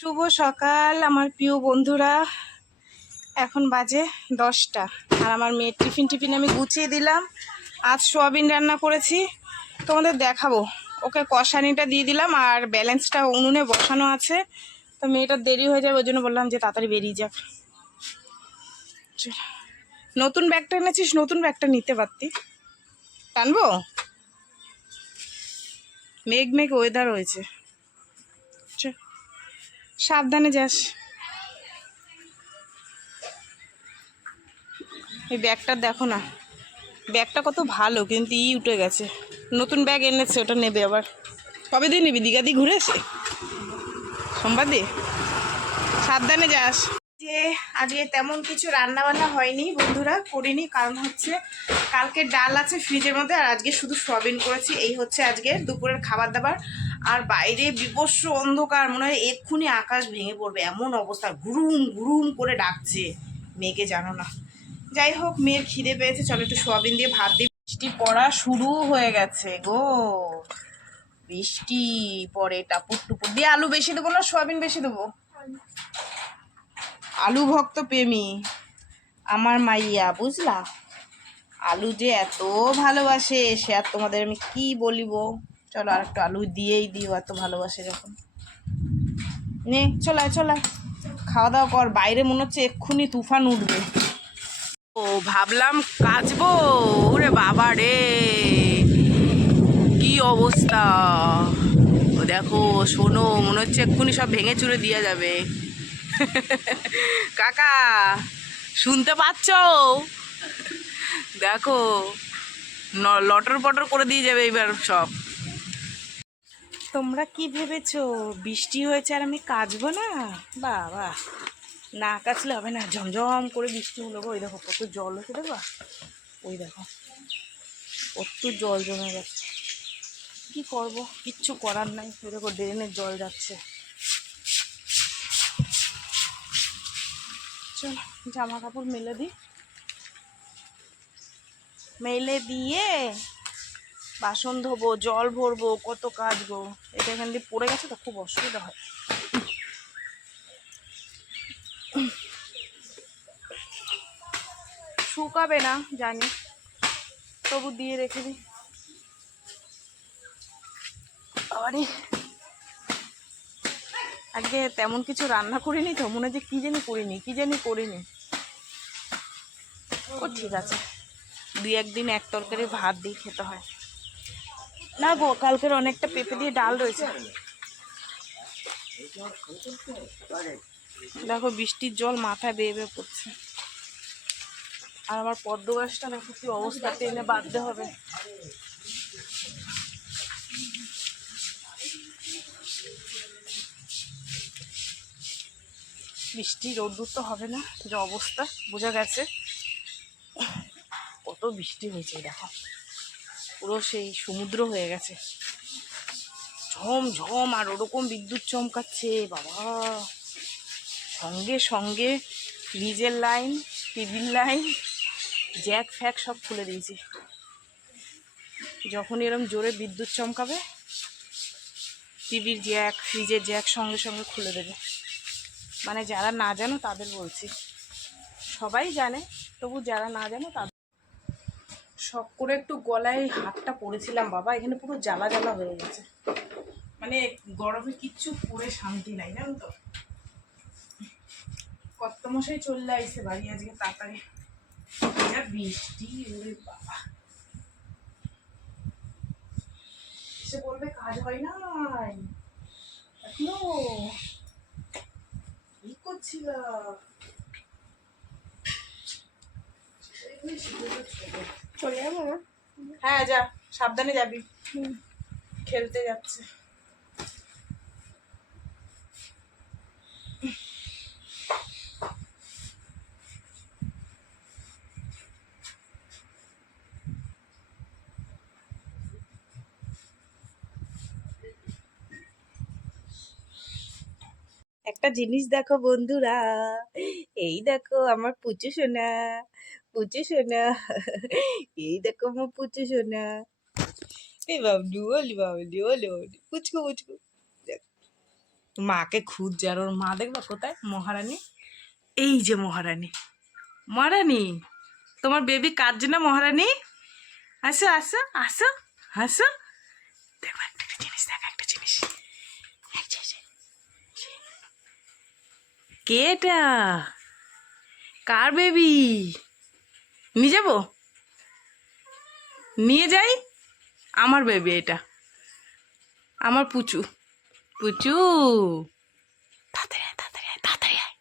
শুভ সকাল আমার প্রিয় বন্ধুরা। এখন বাজে 10টা আর আমার মেয়ের টিফিন আমি গুছিয়ে দিলাম। আজ সোয়াবিন রান্না করেছি, তোমাদের দেখাবো। ওকে কষানিটা দিয়ে দিলাম আর ব্যালেন্সটা উনুনে বসানো আছে, তো মেয়েটার দেরি হয়ে যাবে, ওই জন্য বললাম যে তাড়াতাড়ি বেরিয়ে যাক। নতুন ব্যাগটা এনেছিস, নতুন ব্যাগটা নিতে পারতি। টানবো? মেঘ মেঘ ওয়েদার হয়েছে, সাবধানে যাস। এই ব্যাগটা দেখো না, ব্যাগটা কত ভালো, কিন্তু উঠে গেছে। নতুন ব্যাগ এনেছে, ওটা নেবে আবার। কবে দিয়ে নিবি? দীঘা দিয়ে ঘুরে এসে সোমবার দিয়ে। সাবধানে যাস। যে আজকে তেমন কিছু রান্না বান্না হয়নি বন্ধুরা, করিনি, কারণ হচ্ছে কালকে ডাল আছে ফ্রিজের মধ্যে, আর আজকে শুধু সোয়াবিন করেছি। এই হচ্ছে আজকে দুপুরের খাবার দাবার। আর বাইরে বিবস্ব অন্ধকার, মনে হয় এক্ষুনি আকাশ ভেঙে পড়বে, এমন অবস্থা, ঘুরুম ঘুরুম করে ডাকছে মেয়েকে, জানো না। যাই হোক, মেয়ের খিদে পেয়েছে, চলো একটু সোয়াবিন দিয়ে ভাত দিই। বৃষ্টি পড়া শুরু হয়ে গেছে গো, বৃষ্টি পরে টাপুর টুপুর দিয়ে। আলু বেশি দেবো না সোয়াবিন বেশি দেবো? আলু ভক্ত প্রেমী আমার মাইয়া, বুঝলা। আলু যে এত ভালোবাসে সে আর তোমাদের আমি কি বলিব। চলো আর একটু আলু দিয়েই দিও, এত ভালোবাসে যখন। নে চলায় চলায়, খাওয়া দাওয়া কর, বাইরে মনে হচ্ছে এক্ষুনি তুফান উঠবে। ও ভাবলাম কাচবো, ওরে বাবা রে কি অবস্থা। ও দেখো, শোনো, মনে হচ্ছে এক্ষুনি সব ভেঙে চুরে দিয়ে যাবে। কাকা শুনতে পাচ্ছ? দেখো লটর পটর করে দিয়ে যাবে এবার সব। তোমরা কি ভেবেছো বৃষ্টি হয়েছে আর আমি কাচবো না? বাবা, না কাচলে হবে না, ঝমঝম করে বৃষ্টি হলো গো। ওই দেখো কত জল হচ্ছে, দেখবা? ওই দেখো কত জল জমে গেছে। কি করব, কিচ্ছু করার নাই। ওই দেখো ড্রেনের জল যাচ্ছে। চল জামা কাপড় মেলে দিই, মেলে দিয়ে বাসন ধোবো, জল ভরবো, কত কাজ গো। এটা এখান দিয়ে পড়ে গেছে তো, খুব অসুবিধা হয়। শুকাবে না জানি, তবু দিয়ে রেখে দিই। আরে আজকে তেমন কিছু রান্না করিনি তো, মনে হচ্ছে কি জানি করিনি। ও ঠিক আছে, 2-1 দিন এক তরকারি ভাত দিয়ে খেতে হয় না গো। কালকের অনেকটা পেঁপে দিয়ে ডাল রয়েছে। দেখো বৃষ্টির জল মাথায় বেয়ে বেয়ে পড়ছে। আর আমার পদ্ম গাছটা দেখো কি অবস্থা, টেনে বাঁধতে হবে। বৃষ্টি রোদ্দুর তো হবে না, যে অবস্থা বোঝা গেছে। কত বৃষ্টি হয়েছে দেখো, পুরো সেই সমুদ্র হয়ে গেছে ঝম ঝম। আর ওরকম বিদ্যুৎ চমকাচ্ছে বাবা, সঙ্গে সঙ্গে ফ্রিজের লাইন, টিভির লাইন, জ্যাক ফ্যাক সব খুলে দিয়েছি। যখন এরম জোরে বিদ্যুৎ চমকাবে, টিভির জ্যাক, ফ্রিজের জ্যাক সঙ্গে সঙ্গে খুলে দেবে। মানে যারা না জানো তাদের বলছি, সবাই জানে, তবু যারা না জানো তাদের। শখ করে একটু গলায় হাতটা পরেছিলাম বাবা, এখানে পুরো জ্বালা জ্বালা হয়ে গেছে। মানে গরমে কিচ্ছু পরে শান্তি নাই, জানো তো। কত মশাই চলে আইছে বাড়ি আজকে তাড়াতাড়ি, যা বৃষ্টি, ওরে বাবা। সে বলবে কাজ হয় না এখনো, কি করছিল। চলে যাবো? হ্যাঁ যা, সাবধানে যাবি, খেলতে যাচ্ছে। একটা জিনিস দেখো বন্ধুরা, এই দেখো আমার পুচু সোনা, পুচু সোনা, এই দেখো আমার পুচু সোনা। এই বাবলু, ওলি বাবলু, ওলি বাবলু, পুচকু পুচকু। মাকে খুঁজছে, আর ওর মা দেখবে কোথায়? মহারানী, এই যে মহারানী। মহারানী, তোমার বেবি কাঁদছে না মহারানী? আসো আসো আসো আসো। দেখো একটা জিনিস, দেখো একটা জিনিস। এই যে, কে এটা? কার বেবি? নিয়ে যাবো, নিয়ে যাই। আমার বেবি এটা, আমার পুচু। পুচু, তাড়াতাড়ি আয়, তাড়াতাড়ি আয়, তাড়াতাড়ি আয়,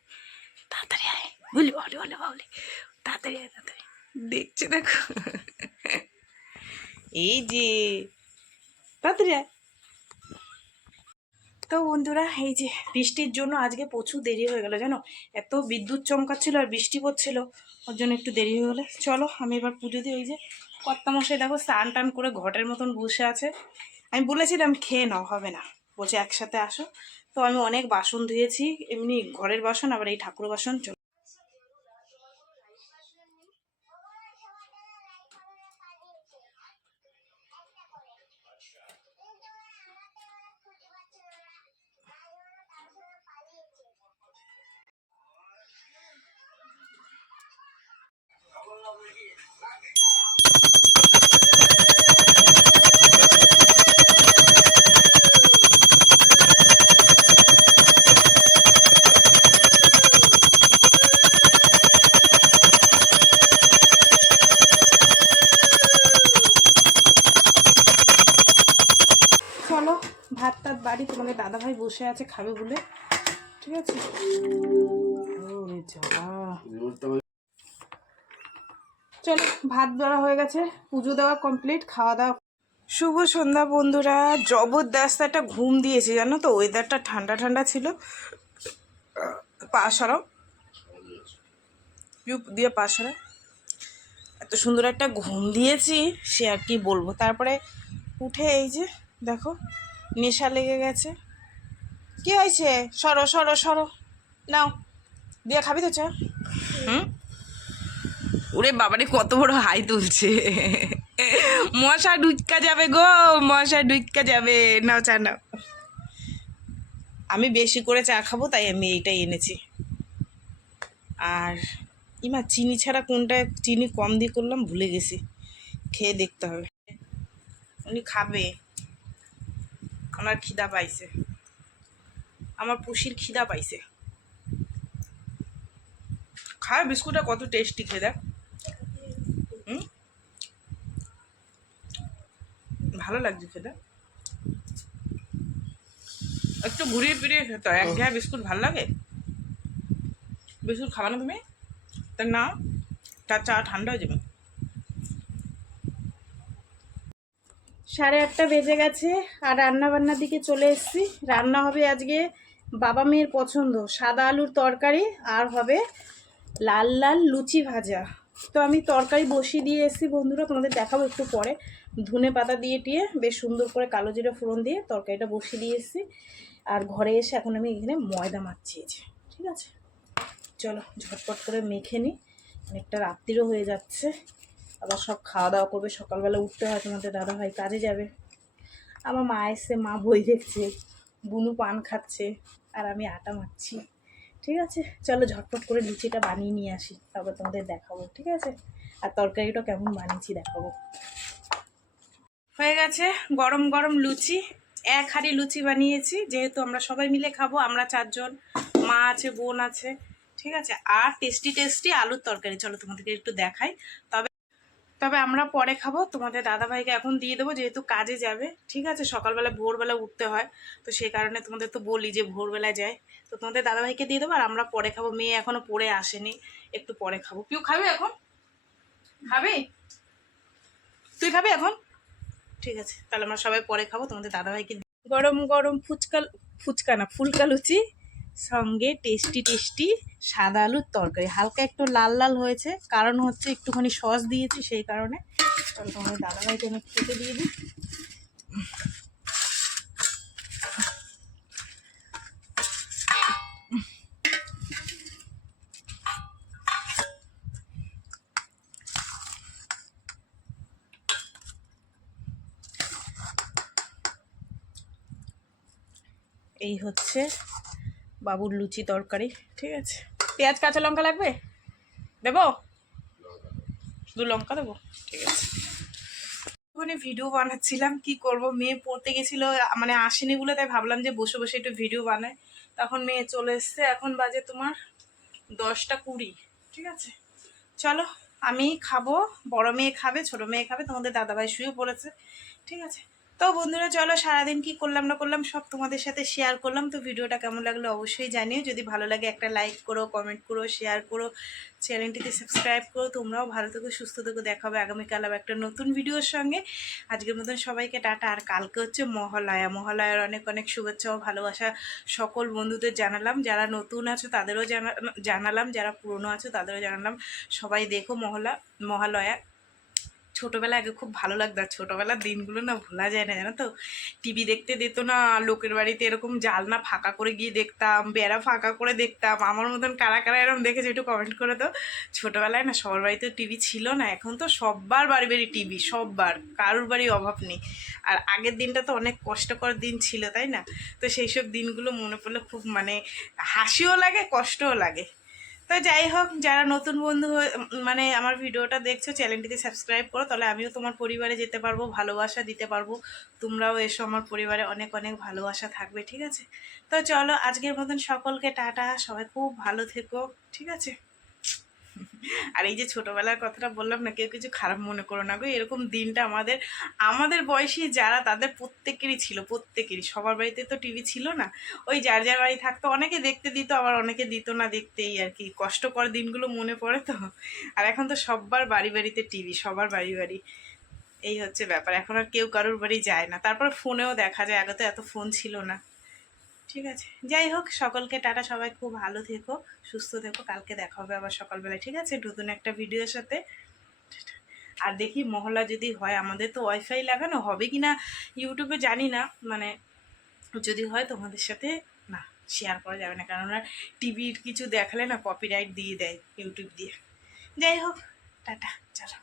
তাড়াতাড়ি আয়। বলি বলি বলি বলি, তাড়াতাড়ি আয়, তাড়াতাড়ি। দেখছে দেখো, এই যে, তাড়াতাড়ি আয়। তো বন্ধুরা, এই যে বৃষ্টির জন্য আজকে প্রচুর দেরি হয়ে গেল জানো। এত বিদ্যুৎ চমকাচ্ছিল আর বৃষ্টি পড়ছিল, ওর জন্য একটু দেরি হয়ে গেলো। চলো আমি এবার পুজো দিই। ওই যে কর্তামশাই দেখো স্নান টান করে ঘটের মতন বসে আছে। আমি বলেছিলাম খেয়ে নাও, হবে না, বলছে একসাথে আসো। তো আমি অনেক বাসন ধুয়েছি, এমনি ঘরের বাসন আবার এই ঠাকুর বাসন। চলো ভাত টাত বাড়ি, তোমাদের দাদাভাই বসে আছে খাবে বলে, ঠিক আছে। ওরে যা, চলো ভাত দেওয়া হয়ে গেছে, পুজো দেওয়া কমপ্লিট, খাওয়া দাওয়া। শুভ সন্ধ্যা বন্ধুরা। জবরদস্ত একটা ঘুম দিয়েছি জানো তো, ওয়েদারটা ঠান্ডা ঠান্ডা ছিল। পা সরাও দিয়ে, পা সরা। এত সুন্দর একটা ঘুম দিয়েছি, সে আর কি বলবো। তারপরে উঠে এই যে দেখো নেশা লেগে গেছে। কি হয়েছে? সরো সরো সরো, নাও দিয়ে খাবি তো চা। হুম, ওরে বাবারে কত বড় হাই তুলছে। মশা ঢুক্কা যাবে গো, মশা ঢুক্কা যাবে। নাও চা নাও। আমি বেশি করে চা খাবো তাই আমি এইটাই এনেছি। আর ইমা চিনি ছাড়া কোনটা চিনি কম দিয়ে করলাম ভুলে গেছি, খেয়ে দেখতে হবে। উনি খাবে, আমার খিদা পাইছে, আমার পুষির খিদা পাইছে। খায় বিস্কুটটা কত টেস্টি, খেয়ে দেখ। হুম, ভালো লাগছে খেতে। একটু ঘুরিয়ে ফিরিয়ে খেতে হয়, এক ঘেয়া বিস্কুট ভালো লাগে? বিস্কুট খাবা না তুমি? তা না, তার চা ঠান্ডা হয়ে যাবে। 8:30 বেজে গেছে, আর রান্না বান্নার দিকে চলে এসেছি। রান্না হবে আজকে বাবা মেয়ের পছন্দ সাদা আলুর তরকারি, আর হবে লাল লাল লুচি ভাজা। তো আমি তরকারি বসিয়ে দিয়ে এসেছি বন্ধুরা, তোমাদের দেখাবো একটু পরে। ধনে পাতা দিয়ে টিয়ে বেশ সুন্দর করে কালো জিরে ফোড়ন দিয়ে তরকারিটা বসিয়ে দিয়ে এসেছি। আর ঘরে এসে এখন আমি এখানে ময়দা মাখিয়েছি, ঠিক আছে। চলো ঝটপট করে মেখে নিই, অনেকটা রাত্রিরও হয়ে যাচ্ছে। আবার সব খাওয়া দাওয়া করবে, সকালবেলা উঠতে হয়, তোমাদের দাদাভাই কাজে যাবে। আমার মা এসছে, মা বই দেখছে, বুনু পান খাচ্ছে, আর আমি আটা মাখছি, ঠিক আছে। চলো ঝটপট করে লুচিটা বানিয়ে নিয়ে আসি, তারপর তোমাদের দেখাবো, ঠিক আছে। আর তরকারিটা কেমন বানিয়েছি দেখাবো। হয়ে গেছে গরম গরম লুচি, 1 হাঁড়ি লুচি বানিয়েছি, যেহেতু আমরা সবাই মিলে খাবো, আমরা 4 জন, মা আছে, বোন আছে, ঠিক আছে। আর টেস্টি টেস্টি আলুর তরকারি, চলো তোমাদেরকে একটু দেখাই। তবে তবে আমরা পরে খাবো, তোমাদের দাদাভাইকে এখন দিয়ে দেবো, যেহেতু কাজে যাবে, ঠিক আছে। সকালবেলা ভোরবেলা উঠতে হয়, তো সেই কারণে তোমাদের তো বলি যে ভোরবেলায় যায়। তো তোমাদের দাদাভাইকে দিয়ে দেবো, আর আমরা পরে খাবো। মেয়ে এখনো পড়ে আসেনি, একটু পরে খাবো। পিউ খাবি এখন? খাবি? তুই খাবি এখন? ঠিক আছে, তাহলে আমরা সবাই পরে খাবো, তোমাদের দাদাভাইকে। গরম গরম ফুচকা, ফুচকা না ফুলকা লুচি, সঙ্গে টেস্টি টেস্টি সাদা আলুর তরকারি। হালকা একটু লাল লাল হয়েছে, কারণ হচ্ছে একটুখানি সস দিয়েছি, সেই কারণে। চলো তোমাদের দাদাভাইকে আমি খেতে দিয়ে দিই। এই হচ্ছে বাবুর লুচি তরকারি, ঠিক আছে। পেঁয়াজ কাঁচা লঙ্কা লাগবে, দেবো? শুধু লঙ্কা দেবো, ঠিক আছে। ওখানে ভিডিও বানাচ্ছিলাম, কি করব, মেয়ে পড়তে গেছিলো, মানে আসেনি বলে, তাই ভাবলাম যে বসে বসে একটু ভিডিও বানাই। তখন মেয়ে চলে এসছে, এখন বাজে তোমার 10টা 20, ঠিক আছে। চলো, আমি খাবো, বড় মেয়ে খাবে, ছোট মেয়ে খাবে, তোমাদের দাদাভাই শুয়ে পড়েছে, ঠিক আছে। তো বন্ধুরা চলো, সারাদিন কি করলাম না করলাম সব তোমাদের সাথে শেয়ার করলাম। তো ভিডিওটা কেমন লাগলো অবশ্যই জানিও, যদি ভালো লাগে একটা লাইক করো, কমেন্ট করো, শেয়ার করো, চ্যানেলটিতে সাবস্ক্রাইব করো। তোমরাও ভালো থেকো, সুস্থ থেকো, দেখা হবে আগামীকাল আবার একটা নতুন ভিডিওর সঙ্গে। আজকের মতন সবাইকে টাটা। আর কালকে হচ্ছে মহালয়া, মহালয়ার অনেক অনেক শুভেচ্ছা ও ভালোবাসা সকল বন্ধুদের জানালাম। যারা নতুন আছো তাদেরও জানালাম, যারা পুরনো আছো তাদেরও জানালাম। সবাই দেখো মহালয়া। ছোটোবেলা আগে খুব ভালো লাগতো, আর ছোটোবেলার দিনগুলো না ভোলা যায় না, জানো তো। টিভি দেখতে দিত না, লোকের বাড়িতে এরকম জালনা ফাঁকা করে গিয়ে দেখতাম, বেড়া ফাঁকা করে দেখতাম। আমার মতন কারা কারা এরকম দেখেছে একটু কমেন্ট করে তো। ছোটোবেলায় না সবার বাড়িতে টিভি ছিল না, এখন তো সব্বার বাড়ি বাড়ি টিভি, সববার, কারোর বাড়ি অভাব নেই। আর আগের দিনটা তো অনেক কষ্টকর দিন ছিল, তাই না? তো সেই সব দিনগুলো মনে পড়লে খুব মানে হাসিও লাগে, কষ্টও লাগে। তো যাই হোক, যারা নতুন বন্ধু মানে আমার ভিডিওটা দেখছো, চ্যানেলটিতে সাবস্ক্রাইব করো, তাহলে আমিও তোমার পরিবারে যেতে পারবো, ভালোবাসা দিতে পারবো। তোমরাও এসো, আমার পরিবারে অনেক অনেক ভালোবাসা থাকবে, ঠিক আছে। তো চলো, আজকের মতন সকলকে টাটা, সবাই খুব ভালো থেকো, ঠিক আছে। আর এই যে ছোটবেলার কথাটা বললাম না, কেউ কিছু খারাপ মনে করো না গো। এরকম দিনটা আমাদের আমাদের বয়সী যারা, তাদের প্রত্যেকেরই ছিল, প্রত্যেকেরই। সবার বাড়িতে তো টিভি ছিল না, ওই যার যার বাড়ি থাকতো, অনেকে দেখতে দিত, আবার অনেকে দিত না দেখতেই আর কি। কষ্টকর দিনগুলো মনে পড়ে তো। আর এখন তো সবার বাড়ি বাড়িতে টিভি, সবার বাড়ি বাড়ি। এই হচ্ছে ব্যাপার, এখন আর কেউ কারোর বাড়ি যায় না। তারপর ফোনেও দেখা যায়, আগে তো এত ফোন ছিল না, ঠিক আছে। যাই হোক, সকলকে টাটা, সবাই খুব ভালো থেকো, সুস্থ থেকো। কালকে দেখা হবে আবার সকালবেলায়, ঠিক আছে, নতুন একটা ভিডিওর সাথে। আর দেখি মহল্লা যদি হয়, আমাদের তো ওয়াইফাই লাগানো, হবে কি না ইউটিউবে জানি না, মানে যদি হয় তোমাদের সাথে না শেয়ার করা যাবে না, কেননা টিভির কিছু দেখালে না কপিরাইট দিয়ে দেয় ইউটিউব দিয়ে। যাই হোক, টাটা, চলো।